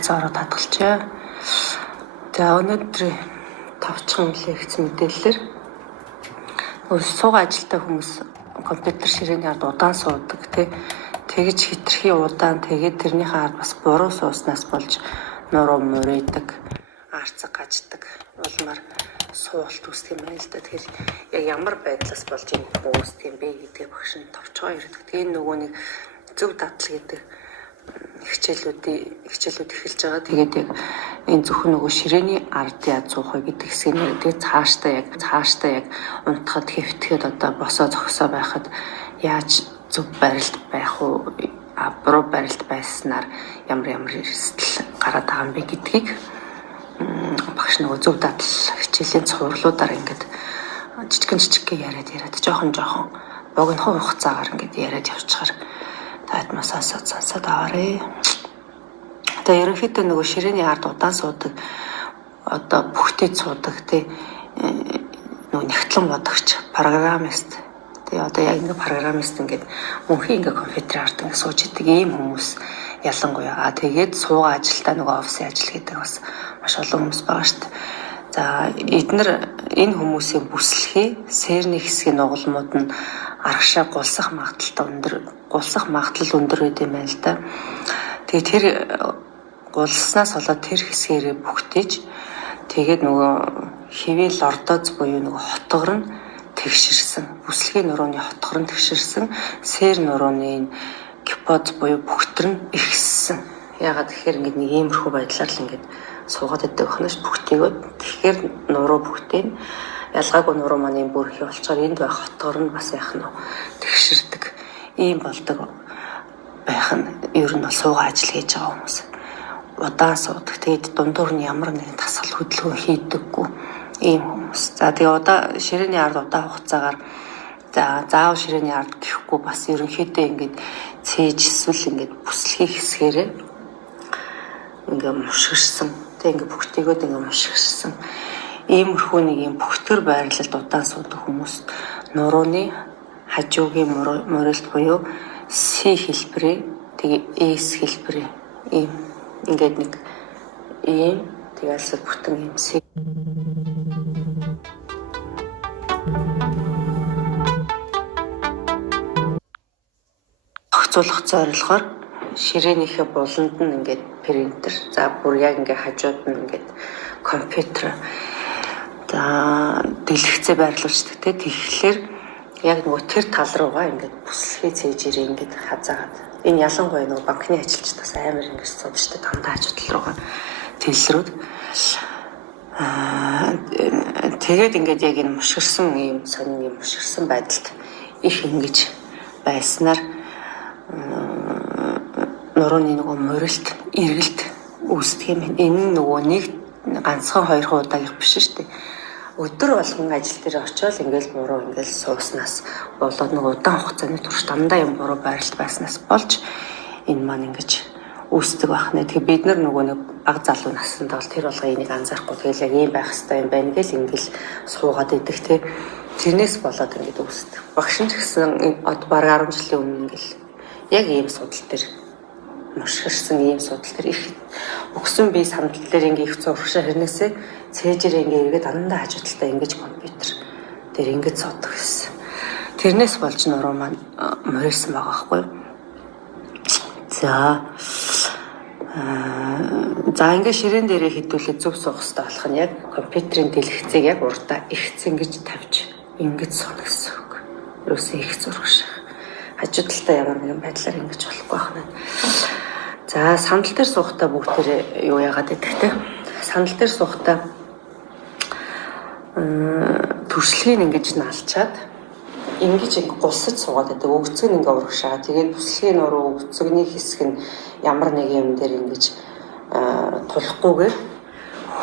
лекц ороод хадгалчаа. За өнөөдрийн товчхон лекц мэдээлэлээр суугаа ажилтай хүмүүс компьютер ширээний ард удаан суудаг тэгж хитрхи удаан тэгээд тэрнийхээ ард бас буруу сууснаас болж нуруу мурийдаг, арцаг гаждаг улмаар суулт үүсдэг юм байна л да. Тэгэхээр яг ямар байдлаас болж энэ үүсдэг юм бэ гэдгийг багш нь товчгоо ярьдаг. Тэгээд нөгөө нэг зөв дадлаг гэдэг хичээлүүд эхэлж байгаа. Тэгээд яг энэ зөвхөн нөгөө ширээний ард яаж суух вэ гэдэг хэсгийг нэрдэг. Цаашдаа яг унтахад хэвтгэхэд одоо босоо зогсоо байхад яаж зөв барилд байх уу, буруу барилд байснаар ямар эрсдэл гараад байгаа юм бэ гэдгийг багш нөгөө зөв дадал хичээлийн цувралуудаар ингээд жижигэн яриад жоохон богинохон хугацаагаар ингээд яриад явчихаар таадмаа сонсоод аваарэ. Тэгээ ерөнхийдөө нөгөө ширээний ард удаан суудаг, одоо бүхтэд суудаг нөгөө нэгтлэн бодогч, программист. Тэгээ одоо яг ингээд программист ингээд мөнхийн ингээд компьютерийн ард ингээд сууж идэг ийм хүмүүс ялангуяа. Тэгээд суугаа ажилтаа нөгөө офисын ажил гэдэг бас маш олон хүмүүс байгаа шүү дээ. За энэ хүмүүсийн бүслэхий сэрний хэсгийн нугалмууд нь аргашаа гулсах магадлал өндөр байд юм байна л да. Тэгээд тэр гулснаас болоод тэр хэсгээрээ бүхтэж тэгээд нөгөө хэвэл ордоз буюу нөгөө хотгор нь тэгшэрсэн, бүслэгийн нурууны хотгор нь тэгшэрсэн, сэр нурууны гипоз буюу бүхтэр нь ихссэн. Ягаад тэгэхээр ингээд нэг иймэрхүү байдлаар л ингээд суугаад байдаг байна ш бүхтэйгөө. Тэгэхээр нуруу бүхтэй нь ялгаагүй нуруу маань юм бүрхий болчоор энд байх хотгор нь бас яах нь тэгшэрдэг. Ийм болдог байх нь ер нь бол суугаа ажил хийж байгаа хүмүүс. Удаан суудаг. Тэгээд дундуур нь ямар нэгэн тасгал хөдөлгөөн хийдэггүй ийм хүмүүс. За тэгээ ширээний ард удаан хугацаагаар заавал ширээний ард гэхгүй бас ерөнхийдөө ингээд цээж эсвэл ингээд бүслэхий хэсгээрээ ингээд мушгирсан. Тэгээ ингээд бүхтэйгөөд ингээд мушгирсан. Иймэрхүү нэг юм бүхтэр байрлалд удаан суудаг хүмүүс нурууны хажуугийн морилт буюу C хэлбэрээ тэгээ S хэлбэрээ ийм ингээд нэг ийм тэгэлсэл бүтэн ийм C зохицуулах зорилгоор ширээнийхээ буланд нь ингээд принтер, за бүр яг ингээд хажууд нь ингээд компьютер дэлгэцээ байрлуулчихдаг тэгэхээр яг нөгөө тэр тал руугаа ингээд бүслэхий цээжээрээ ингээд хазаагаад энэ ялангуяа нөгөө банкны ажилчид бас амар ингээд суудчихдаг дандаа хажууд руугаа тэлрүүд тэгээд ингээд яг энэ мушгирсан ийм сонин юм мушгирсан байдалд их ингэж байснаар нурууны нөгөө морилт, эргэлт үүсдэг юм байна. Энэ нөгөө нэг ганцхан 2 удаагийнх биш шүү дээ. Өдөр болгон ажил дээр очиод ингээл буруу ингээл сууснаас болоод нөгөө удаан хугацааны турш дандаа юм буруу байрлал байснаас болж энэ маань ингэж үүсдэг байх нэ. Тэгээ бид нар нөгөө нэг баг залуу наснд бол тэр болгоо энийг анзаарахгүй тэгэл яг ийм байх хэрэгтэй юм байна гэл ингээл суугаад идэх тэрнээс болоод ингэж үүсдэг. Багш нь ч гэсэн баг 10 жилийн өмнө ингээл яг ийм судал дээр мушгирсан ийм судал дээр их өгсөн бие сандал дээр ингээ их зургашаа хэрнээсээ цээжээр ингээ эргээд дандаа хажуудалтай ингэж компьютер дээр ингэж суудаг гэсэн. Тэрнээс болж нуруу маань морилсан байгаа байхгүй юу? За ингээ ширээн дээрээ хідүүлээ зөв суух хэрэгтэй болох нь яг компьютерийн дэлгэцийг яг урдаа ихц ингэж тавьж ингэж сууна гэсэн үг. Юусе их зургашаа. Хажуудалтай ямар нэгэн байдлаар ингэж болохгүй байна. За сандал дээр суухдаа бүгдээрээ юу яагаад гэдэг те. Сандал дээр суухдаа төрслийг ингэж налчаад ингэж гулсаж суугаад байдаг. Өгцөг нь ингээ урагшаа. Тэгээд бүслэгийн нуруу өгцөгний хэсэг нь ямар нэг юм дээр ингэж тулахгүйгээр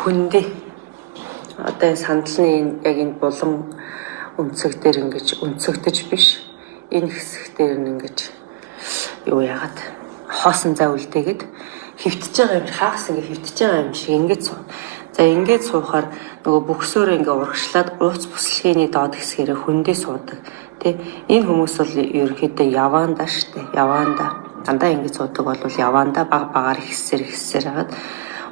хөндөө одоо энэ сандалны яг энэ булан өнцөг дээр ингэж өнцөгдөж биш энэ хэсэг дээр нь ингэж юу яагаад хоосон зай үлдээгээд хөвтөж байгаа юм хаагас ингээ хөвтөж байгаа юм шиг ингэж суу. За ингээд суухаар нөгөө бөхсөөрөө ингээ урагшлаад ууц бүслэхийний доод хэсгээрээ хөндөө суудаг. Тэ энэ хүмүүс бол ерөнхийдөө яваандаа штэ. Яваандаа дандаа ингэж суудаг бол явандаа баг багаар ихсээр хагаад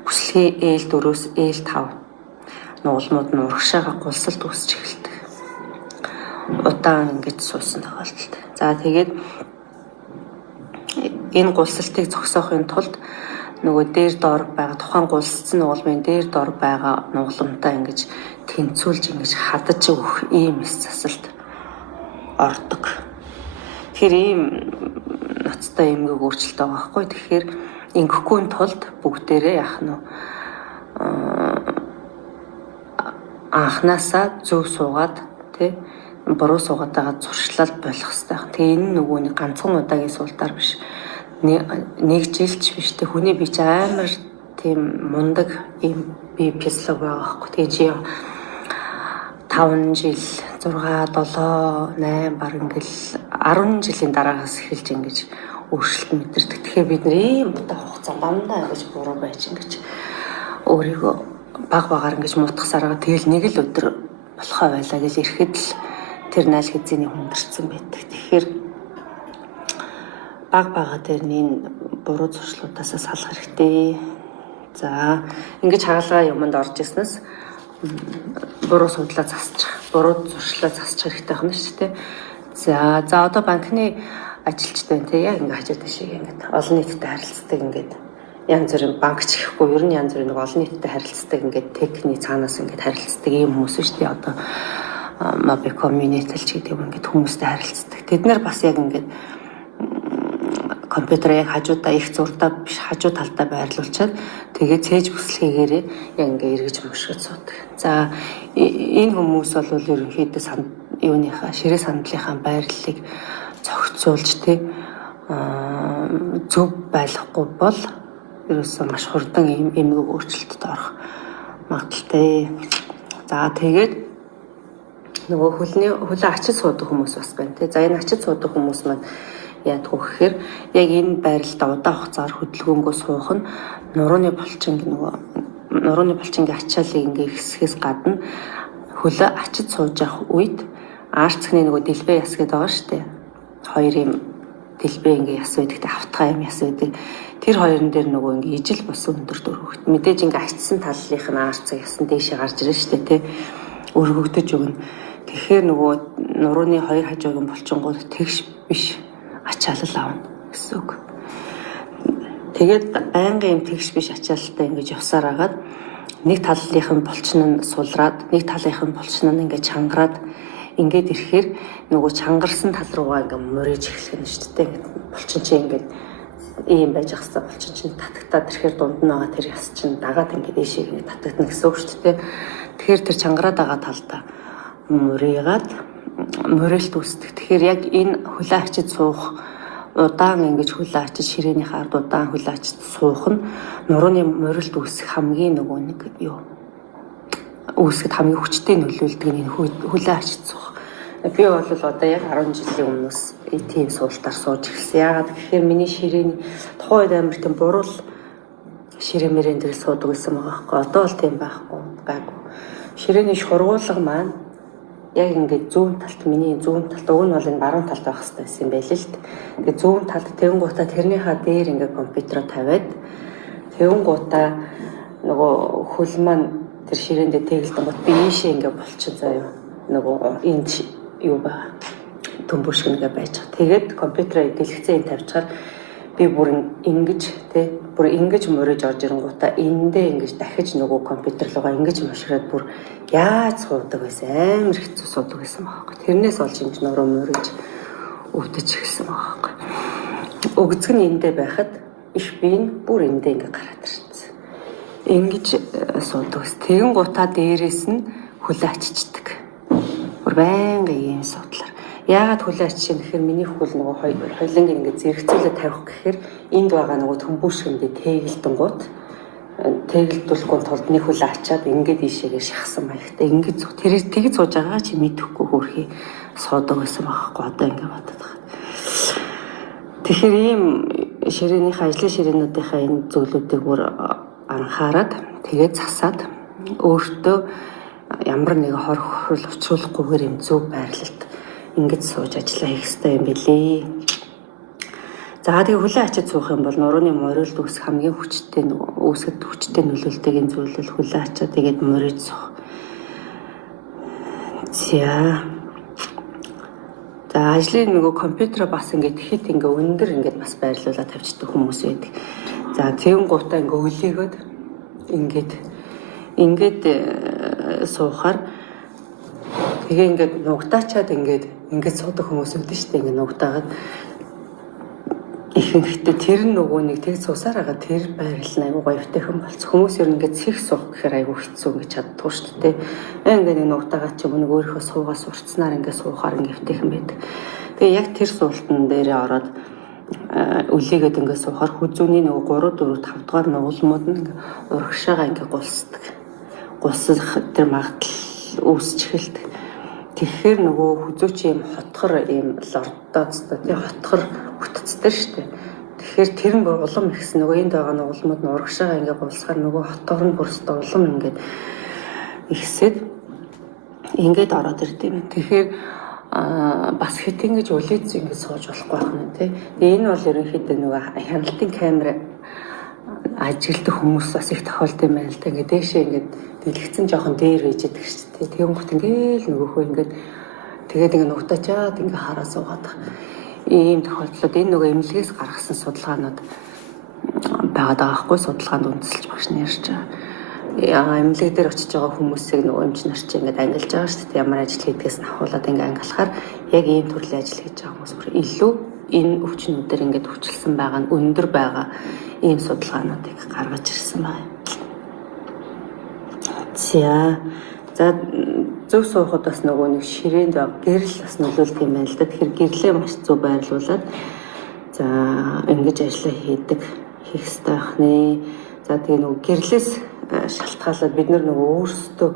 хүслээ ээл 4-өөс ээл 5 нуулмууд нь урагшаага гулсалт үүсч эхэлдэг. Удаан ингэж суусан тохиолдолд. За тэгээд энэ гулсалтыг зогсоохын тулд нөгөө дээр доор байгаа тухайн гулсцсан нугалмын дээр доор байгаа нугаламтаа ингэж тэнцүүлж ингэж хадаж өгөх ийм эс засалд ордог. Тэгэхээр ийм ноцтой эмгэг өөрчлөлт байгаа байхгүй. Тэгэхээр ингэхгүй тулд бүгдээрээ яах нь анханасаа зөв суугаад тий буруу суугаад байгаа зуршлал болох хэрэгтэй. Тэгээ энэ нөгөө нэг ганцхан удаагийн суултаар биш. Нэг жилч биш. Тэг хүний бие ч амар тийм мундаг ийм бие физиологи байгаа байхгүй. Тэгээ чи 5 жил 6 7 8 баг ингээл 10 жилийн дараагаас эхэлж ингэж өөрчлөлт мэдэрдэг. Тэгэхээр бид нэр ийм удаа хугацаанд дандаа ингэж буруу байж ингэж өөрийгөө баг багаар ингэж муутгасараа тэгэл нэг л өдөр болохоо байлаа гэж ирэхэд л тэр найл хэзээний хүндэрсэн байдаг. Тэгэхээр баг бага дээр энэ буруу зуршлуудаас салах хэрэгтэй. За ингэж хаалгаа юмд орж ирснээс буруу судлаа засчих, буруу зуршлаа засчих хэрэгтэй байна шүү дээ. За одоо банкны ажилчтай тий яг ингэ хажууд шиг ингэ олон нийтэд харилцдаг ингээд янз бүрийн банкч гэхгүй ер нь янз бүрийн нэг олон нийтэд харилцдаг ингээд техникний цаанаас ингээд харилцдаг ийм хүмүүс шүү дээ. Одоо моби community ч гэдэг юм ингээд хүмүүстэй харилцдаг. Тэд нар бас яг ингээд компьютерыг хажуудаа их зурдаа биш хажуу талдаа байрлуулчаад тэгээд цээж бүслэхийгээрээ яг ингээ эргэж мушгаж суудаг. За энэ хүмүүс бол ерөнхийдөө юуныхаа ширээ сандлынхаа байрлалыг зохицуулж тий зөв байлгахгүй бол ерөөсөө маш хурдан эмгэг өөрчлөлтөд орох магадaltaй. За тэгээд нөгөө хөлөө ачиж суудаг хүмүүс бас байна тий. За энэ ачиж суудаг хүмүүс маань яадаг вэ гэхээр яг энэ байралдаа удаан хугацаар хөдөлгөөнгөө суух нь нурууны булчингийн ачааллыг ингээ ихсэхээс гадна хөлөө ачиж сууж явах үед арцгны нөгөө дэлбээ яс гэдэг байгаа шүү дээ. Хоёр юм дэлбээ ингээ яс байдагтай автгаа юм яс байдаг. Тэр хоёрын дээр нөгөө ингээ ижил бус өндөр дөрвөгт мэдээж ингээ ачсан таллынх нь арцаг ясан дээшээ гарч ирж шүү дээ тий. Өргөгдөж өгнө. Тэгэхээр нөгөө нурууны хоёр хажуугийн булчингууд тэгш биш ачаалал авна гэсэн үг. Тэгээд байнгын юм тэгш биш ачаалалтай ингэж явсаар агаад нэг талынх нь булчин нь сулраад нэг талынх нь булчин нь ингэ чангараад ингээд ирэхээр нөгөө чангарсан тал руугаа ингэ мөрөж эхлэх нь шүү дээ. Ингээд булчин чинь ингээд ийм байж ах хэвээр булчин чинь татагтаад ирэхээр дунд нь байгаа тэр яс чинь дагаад ингээд ийшээ ингэ татагдана гэсэн үг шүү дээ. Тэгэхээр тэр чангараад байгаа талдаа мөрийгаад мөрөлт үүсдэг. Тэгэхээр яг энэ хөлөө ачиж суух удаан ингэж хөлөө ачиж ширээнийхээ ард удаан хөлөө ачиж суух нь нурууны мөрөлт үүсэх хамгийн нөгөө нэг юу үүсгэд хамгийн хүчтэй нөлөөлдөг нь хөлөө ачиж суух. Би бол одоо яг 10 жилийн өмнөөс тийм суултаар сууж ирсэн. Яагаад гэхээр миний ширээний тухайн үед амар тийм буруу ширээ мөрөн дээр суудаг гэсэн байгаа байхгүй. Одоо бол тийм байхгүй гайгүй. Ширээний шургуулга маань яг ингээд зүүн талд миний зүүн талд уг нь бол энэ баруун талд байх хэрэгтэй байсан юм байл л д. Тэгээд зүүн талд тэгэнгуутаа тэрнийхээ дээр ингээд компьютероо тавиад тэгэнгуутаа нөгөө хөл маань тэр ширээндээ тэгэлдэн гот би ийшээ ингээд болчих заяа. Нөгөө энд юу ба төмбөш ингээ байж байгаа. Тэгээд компьютероо дэлгэцэн тавьчихаар би бүр ингэж тий бүр ингэж мөрөж орж ирэнгуутаа эндээ ингэж дахиж нөгөө компьютер руугаа ингэж мушраад бүр яаж суудаг байсан амар хэцүү суудаг байсан байхгүй. Тэрнээс олж ингэж нуруу мөрөж өвдөж эхэлсэн байхгүй. Өгцөг нь эндээ байхад их бие нь бүр эндээ ингээ гараад ирсэн. Ингэж суудаг ус. Тэгэн гутаа дээрээс нь хөлөө аччихдаг. Бүр байнга ийм судлаар. Яагаад хөлөө ачиж гэхээр миний хөл нөгөө хоёлынг ингээ зэрэгцүүлээ тавих гэхээр энд байгаа нөгөө төмбөшгөндөө тэгэлдэнгууд тэгэлдүүлэхгүй тулд нэг хөлөө ачаад ингээд ийшээгээ шахсан маягтай ингээд тэгж сууж байгаа чи мэдэхгүй хөрхий суудаг байсан байхгүй одоо ингээ бодоод байгаа. Тэгэхээр ийм ширээнийхээ ажлын ширээнүүдийнхээ энэ зүйлүүдийг бүр анхаарад тэгээд засаад өөртөө ямар нэгэн хор хөрөл учруулахгүйгээр юм зөв байрлалд ингэж сууж ажиллаа хийх хэрэгтэй юм билээ. За тэгээ хүлэн ачиж суух юм бол нурууны мориолд үүсэх хамгийн үүсгэд хүчтэй нөлөөлдөг энэ зүйл бол хүлэн ачаа тэгээд мориж суух. За ажлын нөгөө компьютероо бас ингээд хит ингээ өндөр ингээд бас байрлуулаад тавьчихдаг хүмүүс байдаг. За тэгэн гутаа ингээ өлөөгөөд ингээд суухаар тэгээ ингээд нугтаачаад ингээд суудаг хүмүүс үүдэн штэ ингээ нугтаагаад ихэнхдээ тэр нөгөө нэг тэг суусаар байгаа тэр байрлал айгуу гоёвтэйхэн болц. Хүмүүс ер нь ингээд цэх суух гэхээр айгуу хэцүү гэж чаддгүй шүү дээ. Ингээд нэг нугтаагаа ч юм уу өөрийнхөө суугаа сурцснаар ингээд суухаар ингээд хэвтэйхэн байдаг. Тэгээ яг тэр суултан дээрээ ороод үлээгээд ингээд суухаар хүзүүний нөгөө 3 4 5 дугаар нугуулмууд нь урагшаага ингээд гулсдаг. Гулсах тэр магадлал үүсч эхэлдэг. Тэгэхээр нөгөө хүзүүч юм хотхор юм лордоцтой тий хотхор бүтцтэй шүү дээ. Тэгэхээр тэр нь бүр улам ихсэн нөгөө энд байгаа нугуулмууд нь урагшаага ингээд гулсахаар нөгөө хотхор нь бүрстэ улам ингээд ихсээд ингээд ороод ирдэм юм. Тэгэхээр бас хит ингэж үлээц ингэж сууж болохгүй байна тий. Тэгээ энэ бол ерөнхийдөө нөгөө хяналтын камер ажилтдаг хүмүүс бас их тохиолдсон юм байна л да. Ингээд дээшээ ингээд дэлгэцэн жоохон дээр хийж идэг шүү дээ. Тэгэн гут ингээл нөгөөхөө ингээд тэгээд ингээд нугтаачаад ингээд хараа суугаад ийм тохиолдлууд энэ нөгөө эмнэлгээс гаргасан судалгаанууд байгаад байгаа хгүй судалгаанд үндэслэж багш нь ярьж байгаа. Эмнэлэг дээр очиж байгаа хүмүүсийг нөгөө эмч нар чинь ингээд ангилж байгаа шүү дээ. Ямар ажил хийдгээс нь ахуулаад ингээд ангилахаар яг ийм төрлийн ажил хийж байгаа хүмүүс бүр илүү энэ өвчнүүдээр ингээд хүчилсэн байгаа нь өндөр байгаа ийм судалгаануудыг гаргаж ирсэн байна. За зөв суухад бас нөгөө нэг ширээнд гэрэл бас нөлөөлдөг юм байна л да. Тэгэхээр гэрлээ маш зөв байрлуулад за ингэж ажиллаа хийх хэрэгтэй байх нэ. За тэгээ нөгөө гэрлээс шалтгаалаад бид нөгөө өөрсдөө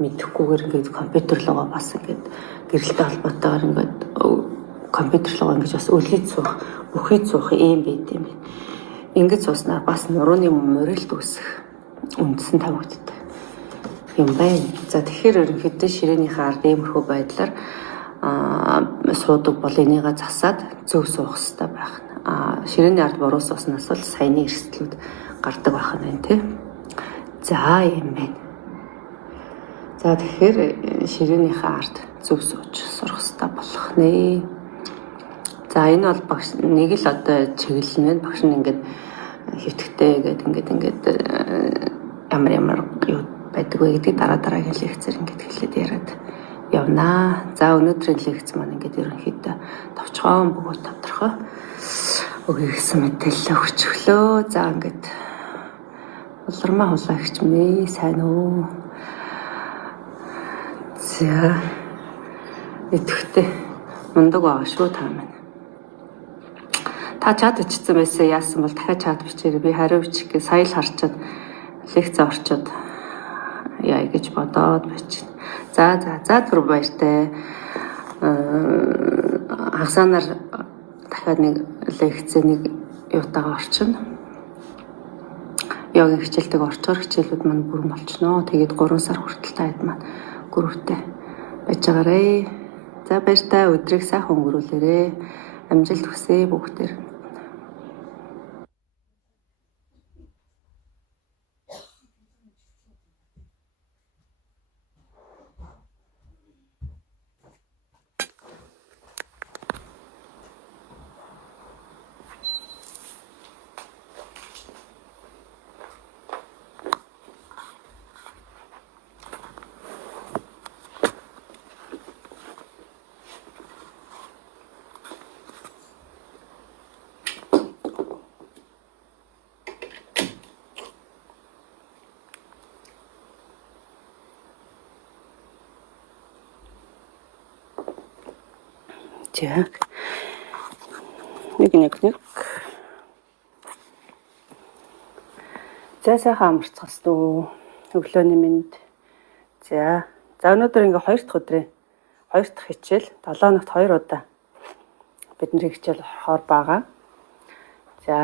мэдэхгүйгээр ингээд компьютер руугаа бас ингээд гэрэлтэй холбоотойгоор ингээд компьютер руугаа ингэж бас өлгийд суух, бүхийд суух юм байт юм. Ингэж сууснаар бас нурууны морилд үүсэх үндсэн тавигддаг юм байна. За тэгэхээр ерөнхийдөө ширээнийхээ ард иймэрхүү байдлаар суудаг бол энийгээ засаад зөв суух хэрэгтэй байх. Ширээний ард буруу сууснаас бол саяны эрсдлүүд гардаг байх нь тий. За юм байна. За тэгэхээр ширээнийхээ ард зөв сууж сурах хэрэгтэй болох нэ. За энэ бол багш нэг л одоо чиглэл нь багш нь ингээд хэвтгтэй ингээд ямар юу байдаг вэ гэдэг дараагийн лекцээр ингээд хэлээд яриад явнаа. За өнөөдрийн лекц маань ингээд ерөнхийдөө товчхон бөгөөд тодорхой өгье гэсэн мэдээлэл өгч өглөө. За ингээд улармаа хулаагч минь сайн уу? За идэвхтэй мундаг байгаа шүү та минь. Та чат бичсэн байсан яасан бол дахиад чат бичээрэй. Би хариу бичих гээ сая л харчаад лекц орчоод яа гэж бодоод байж. За түр баяртай. Хагасанаар дахиад нэг лекцэнийг юутаага орчино. Йогийн хичээлдэг орчоор хичээлүүд маань бүрэн болчихноо. Тэгээд 3 сар хүртэл таад маань гүрвтэй байж байгаарэ. За баяртай өдрийг сайхан өнгөрүүлээрэ. Амжилт хүсье бүгдээр. За нэг. За сайхан амарцгаснуу. Өглөөний мэнд. За өнөөдөр ингээ 2 дахь өдрийн 2 дахь хичээл 7 хоногт 2 удаа бидний хичээл орохоор байгаа. За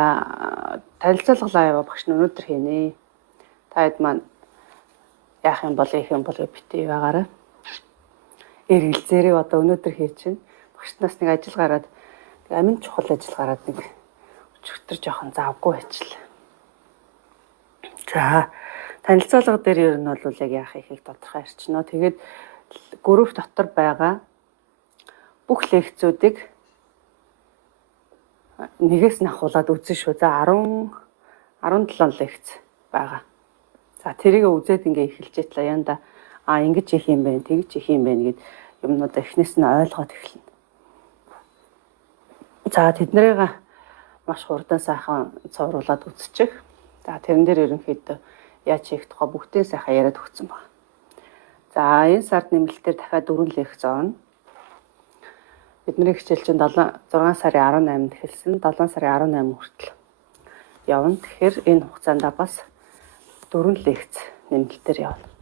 танилцуулгалаа яваа багш нь өнөөдөр хийнэ. Та хэд маань яах юм бол битгий байгаарай. Эргэлзээрээ одоо өнөөдөр хийж чинь багшнаас нэг ажил гараад амин чухал ажил гараад нэг өчигдөр жоохон завгүй байчлаа. За танилцуулга дээр ер нь бол яг яах ихийг тодорхой ярьчихно. Тэгээд групп дотор байгаа бүх лекцүүдийг нэгээс нь ахуулаад үзэн шүү. За 17 лекц байгаа. За тэрийг үзээд ингээ эхэлж итлээ янда ингэж их юм байна, тэгж их юм байна гэд юмнуудаа эхнээс нь ойлгоод эхэлнэ. За тэднэрийг маш хурдан сайхан цувруулад үзчих. За тэрэн дээр ерөнхийдөө яаж хийх тухай бүгдээ сайхан яриад өгсөн байна. За энэ сард нэмэлтээр дахиад 4 лекц орно. Бидний хичээл чинь 6 сарын 18-нд эхэлсэн. 7 сарын 18 хүртэл явна. Тэгэхээр энэ хугацаанд бас 4 лекц нэмэлтээр явна.